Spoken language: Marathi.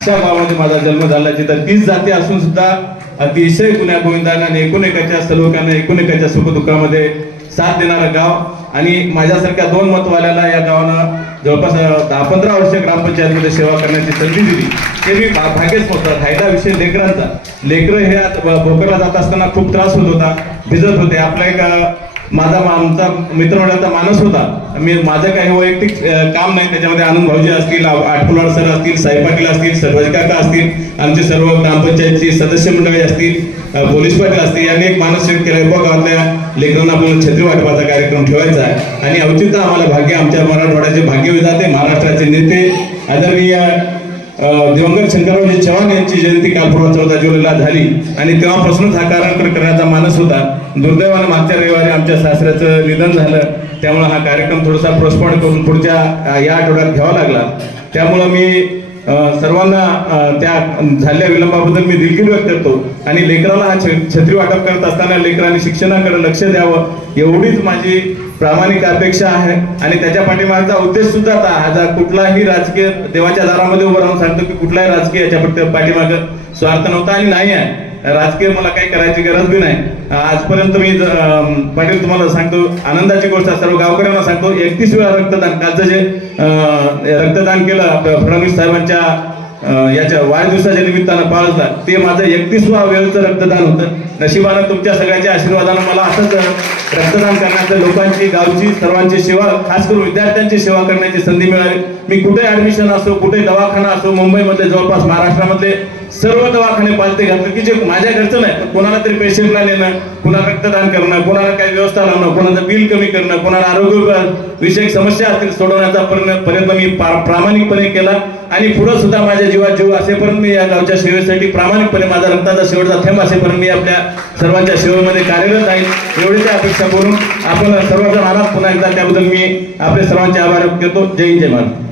अशा गावामध्ये माझा जन्म झाला जिथं 30 जाती असून सुद्धा अतिशय गुण्या गोविंदाने एकूण-एकाच्या सलोख्याने एकूण-एकाच्या सुखदुःखामध्ये साथ देणारं गाव आणि माझ्यासारख्या 2 मतवाल्याला या गावानं जवळपास 10-15 वर्ष ग्रामपंचायतमध्ये सेवा करण्याची संधी दिली. ते मी भाग्यच होतं. राहिला विषय लेकरांचा. लेकरं हे भोकरला जात असताना खूप त्रास होत होता, भिजत होते. आपला एक आमचा मित्रमंडळाचा माणूस होता. माझं काही वैयक्तिक काम नाही त्याच्यामध्ये. आनंद भाऊजी असतील, आठपुलवाड सर असतील, साई पाटील असतील, सर्वज काका असतील, आमचे सर्व ग्रामपंचायतची सदस्य मंडळी असतील, पोलीस पाटील असतील, यांनी एक मानसिक केलं गावातल्या लेकरांना आपल्याला छत्री वाटपाचा कार्यक्रम ठेवायचा आहे. आणि औचित्य आम्हाला भाग्य, आमच्या मराठवाड्याचे भाग्यविधाते महाराष्ट्राचे नेते आदरणीय दिवंगत शंकररावजी चव्हाण यांची जयंती काल परवा 14 जुलैला झाली आणि तेव्हापासूनच हा कार्यक्रम करण्याचा मानस होता. दुर्दैवाने मागच्या रविवारी आमच्या सासऱ्याचं निधन झालं, त्यामुळे हा कार्यक्रम थोडासा पोस्टपोन करून पुढच्या या आठवड्यात घ्यावा लागला. त्यामुळं मी सर्वांना त्या झालेल्या विलंबाबद्दल मी दिलगिरी व्यक्त करतो आणि लेकराला हा छत्री वाटप करत असताना लेकरांनी शिक्षणाकडे लक्ष द्यावं एवढीच माझी प्रामाणिक अपेक्षा आहे. आणि त्याच्या पाठीमागचा उद्देश सुद्धा हा कुठलाही राजकीय देवाच्या दारामध्ये उभं राहून सांगतो की कुठलाही राजकीय याच्या पाठीमाग स्वार्थ नव्हता आणि नाही आहे. राजकीय मला काही करायची गरज बी नाही. आजपर्यंत मी पाटील तुम्हाला सांगतो आनंदाची गोष्ट सर्व गावकऱ्यांना सांगतो 31 वेळा रक्तदान, कालचं जे रक्तदान केलं आपल्या फडणवीस साहेबांच्या याच्या वाढदिवसाच्या निमित्तानं पाळता ते माझं 31वा वेळचं रक्तदान होतं. नशिबानं तुमच्या सगळ्याच्या आशीर्वादानं मला असंच रक्तदान करण्याचं, लोकांची, गावची, सर्वांची सेवा, खास करून विद्यार्थ्यांची सेवा करण्याची संधी मिळाली. मी कुठे ऍडमिशन असो, कुठे दवाखाना असो, मुंबईमध्ये जवळपास महाराष्ट्रामधले सर्व दवाखाने पालते घातले की जे माझ्या घरचं नाही, कोणाला तरी पेशंटला नेणं, कोणाला रक्तदान करणं, कोणाला काही व्यवस्था लावणं, कोणाचं बिल कमी करणं, कोणाला आरोग्य विषयक समस्या असतील सोडवण्याचा प्रयत्न मी प्रामाणिकपणे केला आणि पुढे सुद्धा माझ्या जीवात जीव असेपर्यंत मी या गावच्या सेवेसाठी प्रामाणिकपणे माझा रक्ताचा शेवटचा थेंब असेपर्यंत मी आपल्या सर्वांच्या सेवेमध्ये कार्यरत आहे. एवढीच अपेक्षा करून आपण सर्वजण आलात पुन्हा एकदा त्याबद्दल मी आपले सर्वांचे आभार व्यक्त करतो. जय हिंद, जय महाराष्ट्र.